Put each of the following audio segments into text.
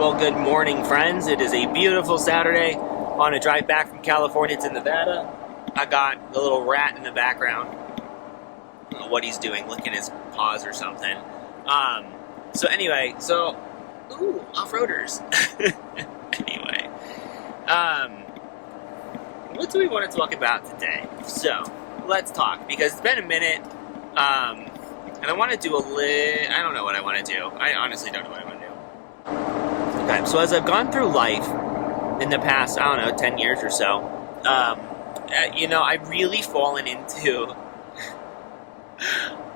Well, good morning, friends. It is a beautiful Saturday on a drive back from California to Nevada. I got the little rat in the background. I don't know what he's doing, licking his paws or something. Ooh, off-roaders. Anyway, what do we want to talk about today? So, let's talk, because it's been a minute, and I want to do I don't know what I want to do. I honestly don't know what I want to do. Okay, so as I've gone through life in the past, 10 years or so, I've really fallen into...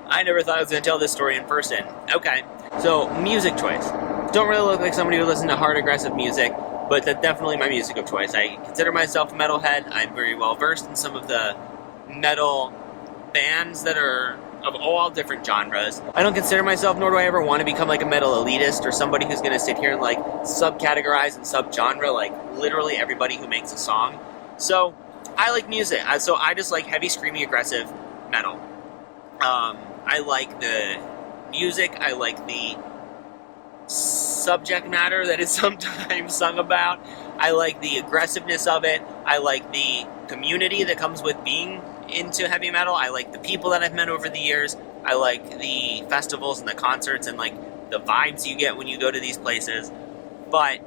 I never thought I was going to tell this story in person. Okay, so music choice. Don't really look like somebody who listens to hard, aggressive music, but that's definitely my music of choice. I consider myself a metalhead. I'm very well versed in some of the metal bands that are of all different genres. I don't consider myself, nor do I ever want to become like a metal elitist or somebody who's going to sit here and like subcategorize and subgenre like literally everybody who makes a song. So I like music. So I just like heavy, screamy, aggressive metal. I like the music. I like the subject matter that is sometimes sung about. I like the aggressiveness of it. I like the community that comes with being into heavy metal. I like the people that I've met over the years. I like the festivals and the concerts and like the vibes you get when you go to these places. But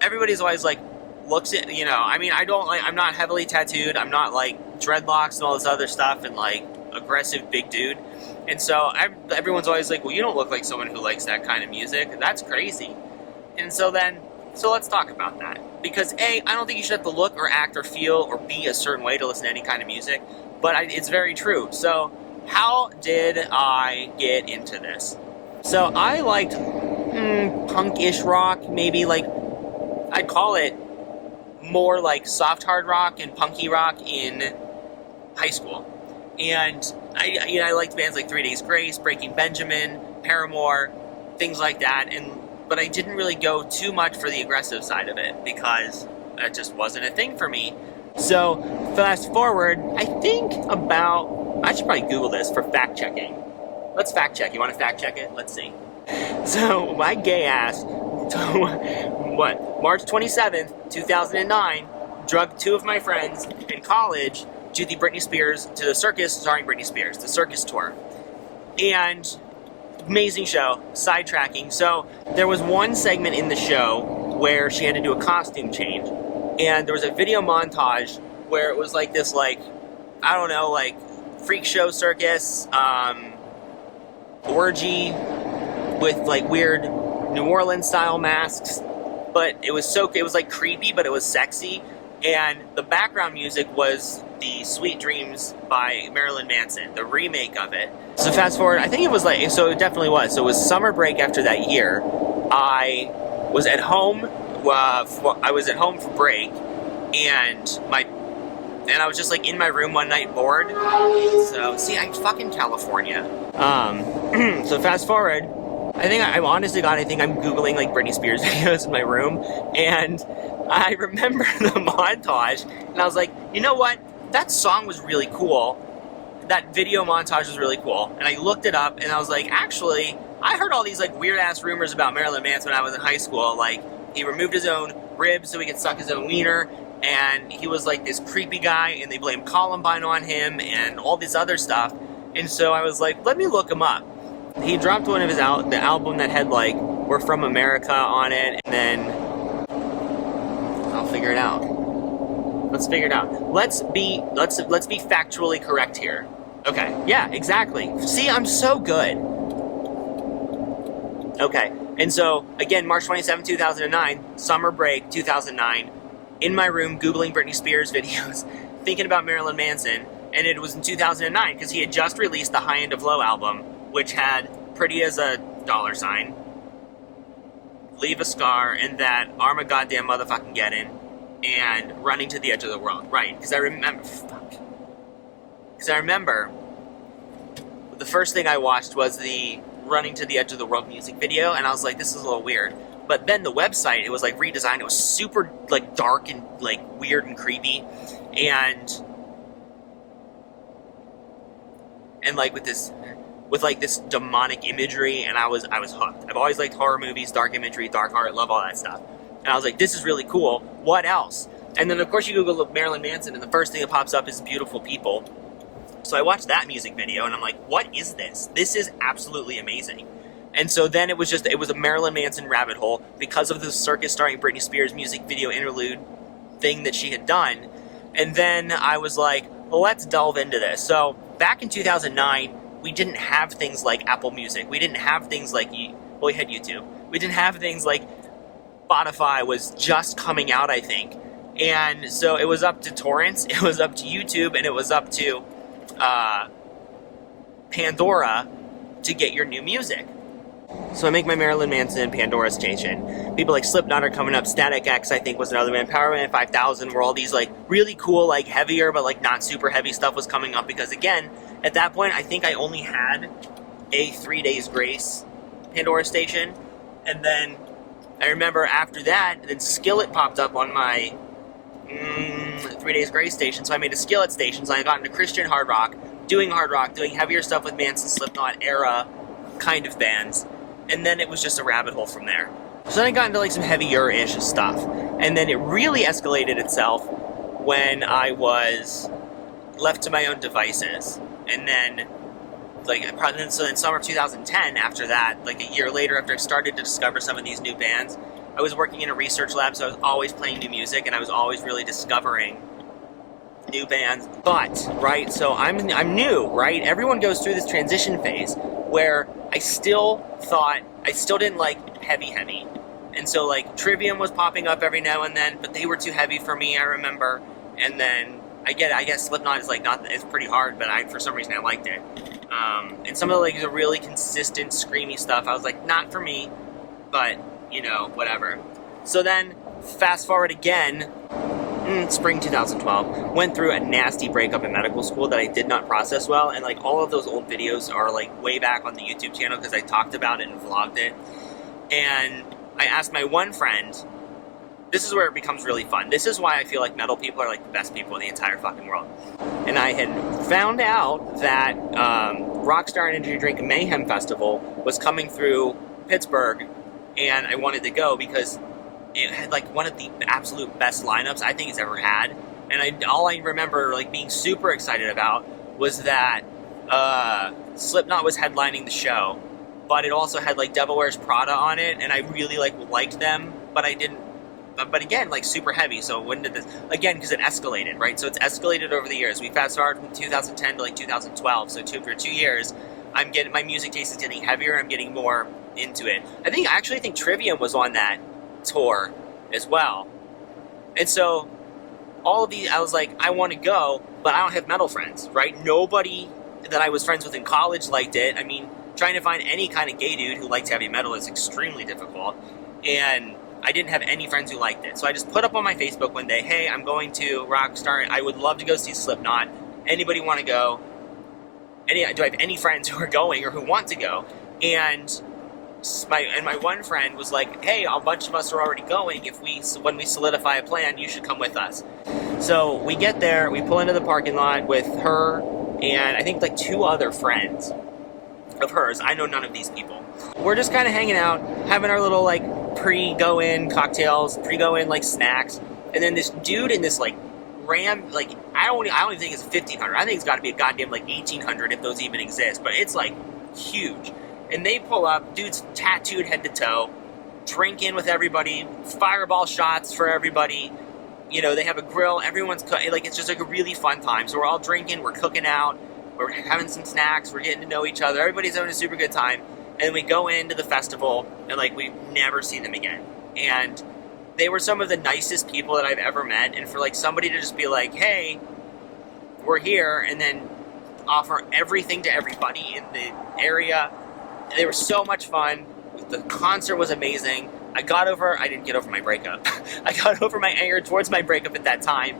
everybody's always like looks at, I'm not heavily tattooed. I'm not like dreadlocks and all this other stuff and like aggressive big dude. And so everyone's always like, well, you don't look like someone who likes that kind of music. That's crazy. And so let's talk about that. Because I don't think you should have to look or act or feel or be a certain way to listen to any kind of music. But it's very true. So how did I get into this? So I liked punk-ish rock, maybe like, I'd call it more like soft hard rock and punky rock in high school. And I liked bands like 3 Days Grace, Breaking Benjamin, Paramore, things like that. But I didn't really go too much for the aggressive side of it because that just wasn't a thing for me. So fast forward, I should probably Google this for fact checking. Let's fact check. You want to fact check it? Let's see. So my gay ass, March 27th, 2009, drugged two of my friends in college to the circus starring Britney Spears, the circus tour. And amazing show, sidetracking. So there was one segment in the show where she had to do a costume change. And there was a video montage where it was like this, freak show circus, orgy with like weird New Orleans style masks. But it was like creepy, but it was sexy. And the background music was the Sweet Dreams by Marilyn Manson, the remake of it. So fast forward, I think it definitely was. So it was summer break after that year. I was at home. I was at home for break, and I was just like in my room one night bored. So see, I'm fucking California. So fast forward, I think I'm Googling like Britney Spears videos in my room, and I remember the montage, and I was like, you know what? That song was really cool. That video montage was really cool. And I looked it up, and I was like, actually, I heard all these like weird-ass rumors about Marilyn Manson when I was in high school. Like, he removed his own ribs so he could suck his own wiener, and he was like this creepy guy, and they blamed Columbine on him, and all this other stuff. And so I was like, let me look him up. He dropped one of the album that had like "We're From America" on it, and then I'll figure it out. Let's figure it out. Let's be factually correct here. Okay. Yeah, exactly. See, I'm so good. Okay. And so again, March 27, 2009, summer break, 2009, in my room Googling Britney Spears videos, thinking about Marilyn Manson, and it was in 2009 because he had just released the High End of Low album, which had Pretty as a Dollar Sign, Leave a Scar, and that Arma Goddamn Motherfucking Gettin', and Running to the Edge of the World. Right, because I remember the first thing I watched was the Running to the Edge of the World music video, and I was like, this is a little weird. But then the website, it was like redesigned. It was super like dark and like weird and creepy, and like with this with like this demonic imagery, and I was hooked. I've always liked horror movies, dark imagery, dark art, love all that stuff. And I was like, this is really cool. What else? And then of course you Google Marilyn Manson, and the first thing that pops up is Beautiful People. So I watched that music video, and I'm like, what is this? This is absolutely amazing. And so then it was a Marilyn Manson rabbit hole because of the circus starring Britney Spears music video interlude thing that she had done. And then I was like, well, let's delve into this. So back in 2009, we didn't have things like Apple Music. We didn't have things like, we had YouTube. We didn't have things like Spotify was just coming out, I think. And so it was up to torrents, it was up to YouTube, and it was up to Pandora to get your new music. So I make my Marilyn Manson Pandora station. People like Slipknot are coming up. Static X, I think, was another one. Power Man 5000, where all these like really cool, like heavier but like not super heavy stuff was coming up. Because again, at that point, I think I only had a 3 Days Grace Pandora station. And then I remember after that, then Skillet popped up on my 3 Days Grace station. So I made a Skillet station. So I got into Christian hard rock, doing heavier stuff with Manson, Slipknot era kind of bands. And then it was just a rabbit hole from there. So then I got into like some heavier-ish stuff. And then it really escalated itself when I was left to my own devices. And then, so in summer of 2010, after that, like a year later, after I started to discover some of these new bands, I was working in a research lab, so I was always playing new music, and I was always really discovering new bands. But, right, so I'm new, right? Everyone goes through this transition phase where I still didn't like heavy. And so like Trivium was popping up every now and then, but they were too heavy for me, I remember. And then I guess Slipknot is like it's pretty hard, but for some reason I liked it. And some of the like the really consistent screamy stuff, I was like, not for me, but whatever. So then fast forward again, spring 2012, went through a nasty breakup in medical school that I did not process well, and like all of those old videos are like way back on the YouTube channel because I talked about it and vlogged it. And I asked my one friend, this is where it becomes really fun. This is why I feel like metal people are like the best people in the entire fucking world. And I had found out that Rockstar Energy Drink Mayhem Festival was coming through Pittsburgh, and I wanted to go because it had like one of the absolute best lineups I think it's ever had. And all I remember like being super excited about was that Slipknot was headlining the show, but it also had like Devil Wears Prada on it, and I really liked them, but I didn't. But again, like super heavy. So when did this again? Because it escalated, right? So it's escalated over the years. We fast forward from 2010 to like 2012. So for 2 years, my music taste is getting heavier. I'm getting more into it. I actually think Trivium was on that tour as well. And so all of these, I was like, I want to go, but I don't have metal friends, right? Nobody that I was friends with in college liked it. I mean, trying to find any kind of gay dude who likes heavy metal is extremely difficult. And I didn't have any friends who liked it. So I just put up on my Facebook one day, hey, I'm going to Rockstar. I would love to go see Slipknot. Anybody want to go? Do I have any friends who are going or who want to go? And my one friend was like, hey, a bunch of us are already going. When we solidify a plan, you should come with us. So we get there, we pull into the parking lot with her and I think like 2 other friends of hers. I know none of these people. We're just kind of hanging out, having our little like pre-go-in cocktails, pre-go-in like snacks, and then this dude in this like Ram, like I don't even think it's 1500. I think it's got to be a goddamn like 1800 if those even exist. But it's like huge. And they pull up, dude's tattooed head to toe, drinking with everybody, fireball shots for everybody. They have a grill, everyone's like it's just like a really fun time. So we're all drinking, we're cooking out, we're having some snacks, we're getting to know each other. Everybody's having a super good time. And we go into the festival, and like we've never seen them again. And they were some of the nicest people that I've ever met. And for like somebody to just be like, hey, we're here, and then offer everything to everybody in the area. They were so much fun. The concert was amazing. I didn't get over my breakup. I got over my anger towards my breakup at that time.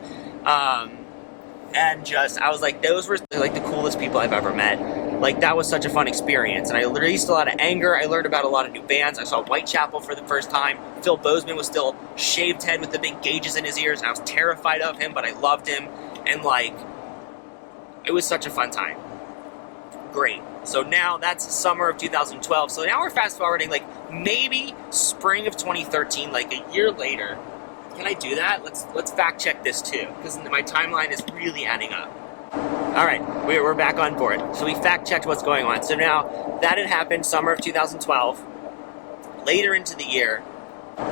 And I was like, those were like the coolest people I've ever met. Like, that was such a fun experience. And I released a lot of anger. I learned about a lot of new bands. I saw Whitechapel for the first time. Phil Bozeman was still shaved head with the big gauges in his ears. And I was terrified of him, but I loved him. And like, it was such a fun time. Great. So now that's summer of 2012. So now we're fast forwarding like maybe spring of 2013, like a year later. Can I do that? Let's fact check this too, because my timeline is really adding up. All right, we're back on board. So we fact checked what's going on. So now that had happened summer of 2012. Later into the year,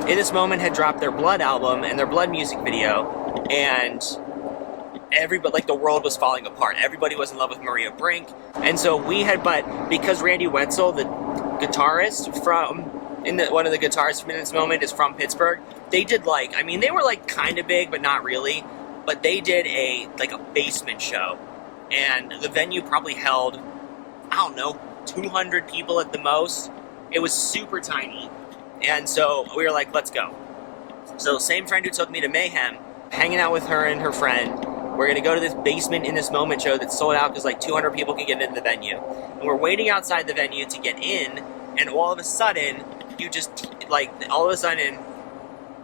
In This Moment had dropped their Blood album and their Blood music video, and everybody, like, the world was falling apart. Everybody was in love with Maria Brink, and so we had, but because Randy Wetzel, the guitarist from, one of the guitarists from In This Moment is from Pittsburgh, they did, like, I mean, they were, like, kind of big, but not really, but they did a basement show, and the venue probably held, I don't know, 200 people at the most. It was super tiny, and so we were like, let's go. So same friend who took me to Mayhem, hanging out with her and her friend, we're going to go to this basement In This Moment show that's sold out because like 200 people can get into the venue. And we're waiting outside the venue to get in, and all of a sudden,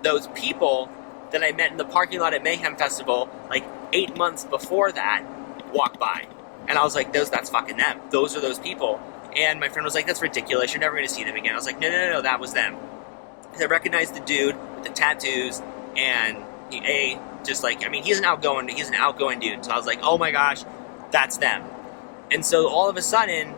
those people that I met in the parking lot at Mayhem Festival, like 8 months before that, walked by. And I was like, that's fucking them. Those are those people. And my friend was like, that's ridiculous. You're never going to see them again. I was like, no, that was them. I recognized the dude with the tattoos, and he's an outgoing dude. So I was like, oh my gosh, that's them. And so all of a sudden,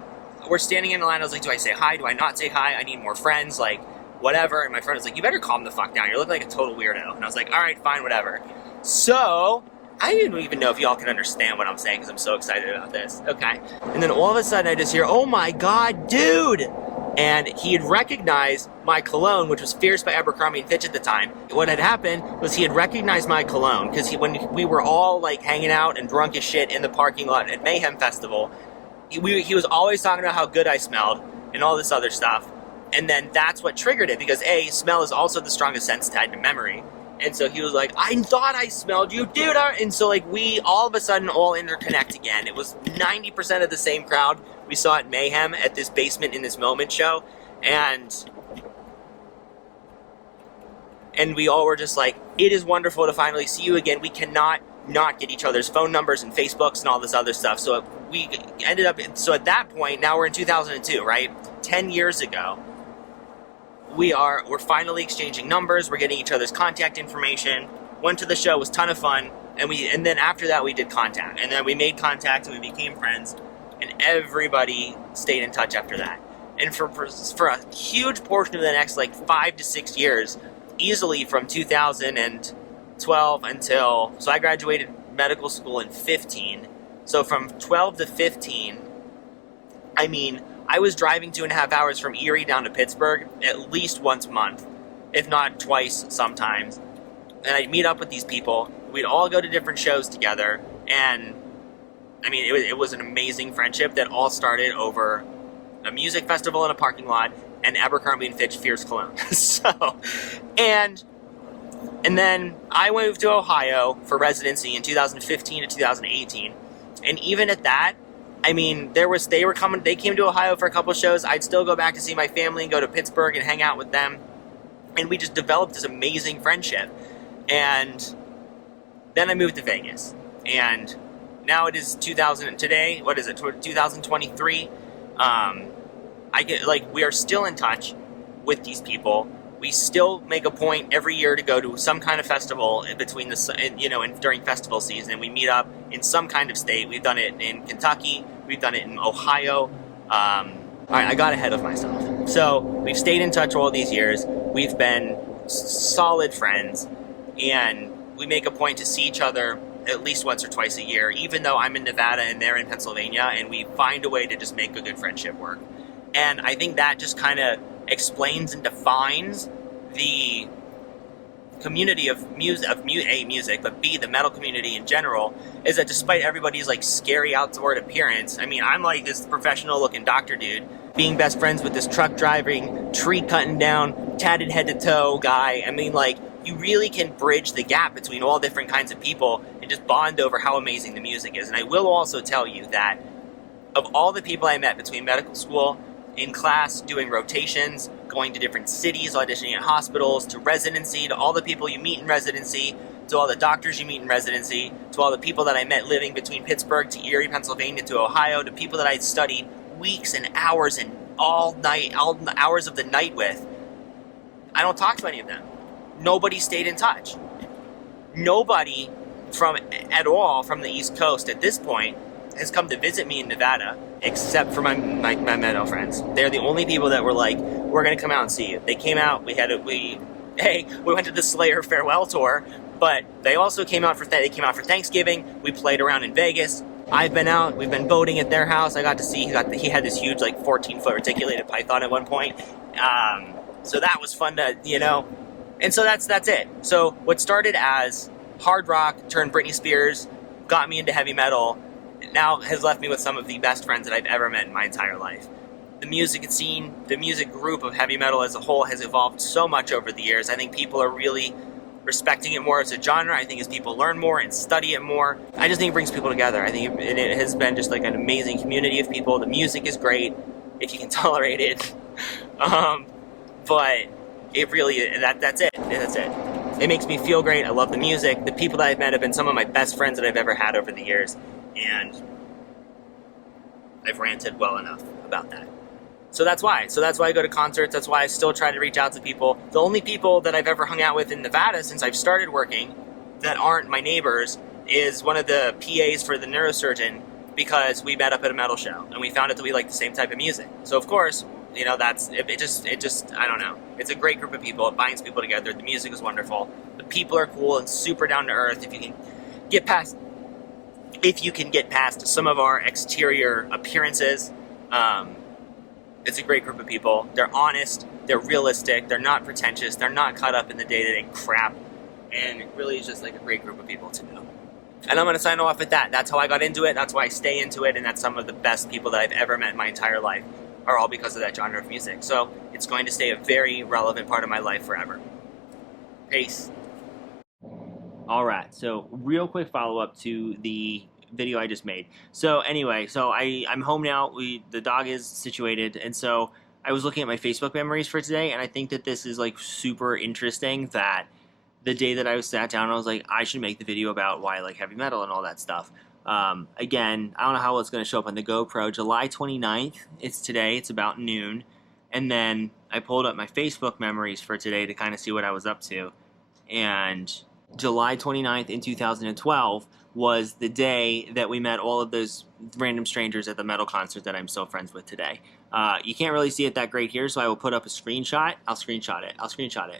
we're standing in the line. I was like, do I say hi? Do I not say hi? I need more friends, like, whatever. And my friend was like, you better calm the fuck down. You look like a total weirdo. And I was like, all right, fine, whatever. So I didn't even know if y'all can understand what I'm saying because I'm so excited about this. Okay. And then all of a sudden I just hear, oh my God, dude. And he had recognized my cologne, which was Fierce by Abercrombie & Fitch at the time. What had happened was he had recognized my cologne because when we were all like hanging out and drunk as shit in the parking lot at Mayhem Festival, he was always talking about how good I smelled and all this other stuff. And then that's what triggered it because smell is also the strongest sense tied to memory. And so he was like, I thought I smelled you, dude. And so like we all of a sudden all interconnect again. It was 90% of the same crowd we saw at Mayhem at this basement In This Moment show. And we all were just like, it is wonderful to finally see you again. We cannot not get each other's phone numbers and Facebooks and all this other stuff. So we ended up, so at that point, now we're in 2002, right? 10 years ago. We're finally exchanging numbers. We're getting each other's contact information. Went to the show, was a ton of fun, and then after that we did contact, and then we made contact and we became friends, and everybody stayed in touch after that. And for a huge portion of the next like 5 to 6 years, easily from 2012 until so I graduated medical school in 15. So from 12 to 15, I mean, I was driving 2.5 hours from Erie down to Pittsburgh at least once a month, if not twice sometimes. And I'd meet up with these people. We'd all go to different shows together. And, I mean, it was an amazing friendship that all started over a music festival in a parking lot and Abercrombie & Fitch Fierce Cologne. And then I moved to Ohio for residency in 2015 to 2018. And even at that, I mean, they came to Ohio for a couple shows. I'd still go back to see my family and go to Pittsburgh and hang out with them. And we just developed this amazing friendship. And then I moved to Vegas. And now it is 2023. We are still in touch with these people. We still make a point every year to go to some kind of festival during festival season. And we meet up in some kind of state. We've done it in Kentucky. We've done it in Ohio. All right, I got ahead of myself. So we've stayed in touch all these years. We've been solid friends, and we make a point to see each other at least once or twice a year, even though I'm in Nevada and they're in Pennsylvania, and we find a way to just make a good friendship work. And I think that just kind of explains and defines the community of music, but B, the metal community in general, is that despite everybody's like scary outward appearance, I mean, I'm like this professional looking doctor dude, being best friends with this truck driving, tree cutting down, tatted head to toe guy. I mean, like, you really can bridge the gap between all different kinds of people and just bond over how amazing the music is. And I will also tell you that of all the people I met between medical school, in class, doing rotations, going to different cities, auditioning at hospitals, to residency, to all the people you meet in residency, to all the doctors you meet in residency, to all the people that I met living between Pittsburgh to Erie, Pennsylvania, to Ohio, to people that I studied weeks and hours and all the hours of the night with, I don't talk to any of them. Nobody stayed in touch. Nobody at all from the East Coast at this point has come to visit me in Nevada, except for my Meadow friends. They're the only people that were like, we're gonna come out and see you. They came out. We went to the Slayer farewell tour, but they also came out for Thanksgiving. We played around in Vegas. I've been out. We've been boating at their house. I got to see. He had this huge, like 14-foot reticulated python at one point. So that was fun to, And so that's it. So what started as hard rock turned Britney Spears, got me into heavy metal, now has left me with some of the best friends that I've ever met in my entire life. The music scene, the music group of heavy metal as a whole has evolved so much over the years. I think people are really respecting it more as a genre. I think as people learn more and study it more, I just think it brings people together. I think it has been just like an amazing community of people. The music is great, if you can tolerate it. But it really, that's it. That's it. It makes me feel great. I love the music. The people that I've met have been some of my best friends that I've ever had over the years. And I've ranted well enough about that. So that's why. I go to concerts. That's why I still try to reach out to people. The only people that I've ever hung out with in Nevada since I've started working that aren't my neighbors is one of the PAs for the neurosurgeon, because we met up at a metal show and we found out that we like the same type of music. So of course, it just I don't know. It's a great group of people. It binds people together. The music is wonderful. The people are cool and super down to earth. If you can get past some of our exterior appearances, it's a great group of people. They're honest. They're realistic. They're not pretentious. They're not caught up in the day-to-day crap. And it really is just like a great group of people to know. And I'm going to sign off with that. That's how I got into it. That's why I stay into it. And that's some of the best people that I've ever met in my entire life are all because of that genre of music. So it's going to stay a very relevant part of my life forever. Peace. All right. So real quick follow-up to the video I just made. So anyway, I'm home now. The dog is situated. And so I was looking at my Facebook memories for today. And I think that this is like super interesting that the day that I sat down, I was like, I should make the video about why I like heavy metal and all that stuff. Again, I don't know how it's going to show up on the GoPro. July 29th, it's today. It's about noon. And then I pulled up my Facebook memories for today to kind of see what I was up to. And July 29th in 2012 was the day that we met all of those random strangers at the metal concert that I'm still friends with today. You can't really see it that great here, so I will put up a screenshot. I'll screenshot it. Screenshot.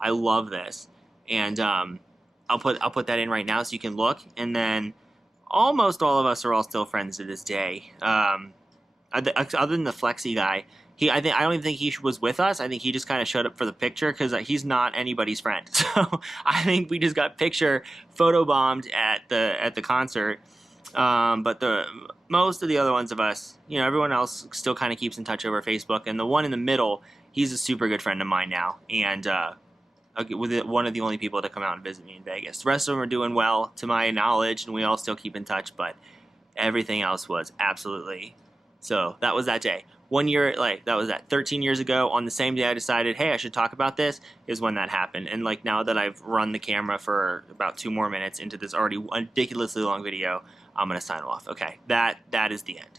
I love this. And I'll put that in right now so you can look. And then almost all of us are all still friends to this day. Other than the Flexi guy, I don't even think he was with us. I think he just kind of showed up for the picture because he's not anybody's friend. So I think we just got photo bombed at the concert. But most of the other ones of us, everyone else still kind of keeps in touch over Facebook. And the one in the middle, he's a super good friend of mine now. And one of the only people to come out and visit me in Vegas. The rest of them are doing well, to my knowledge, and we all still keep in touch. But everything else was absolutely. So that was that day. 1 year, 13 years ago, on the same day I decided, hey, I should talk about this, is when that happened. And now that I've run the camera for about 2 more minutes into this already ridiculously long video, I'm going to sign off. Okay, that is the end.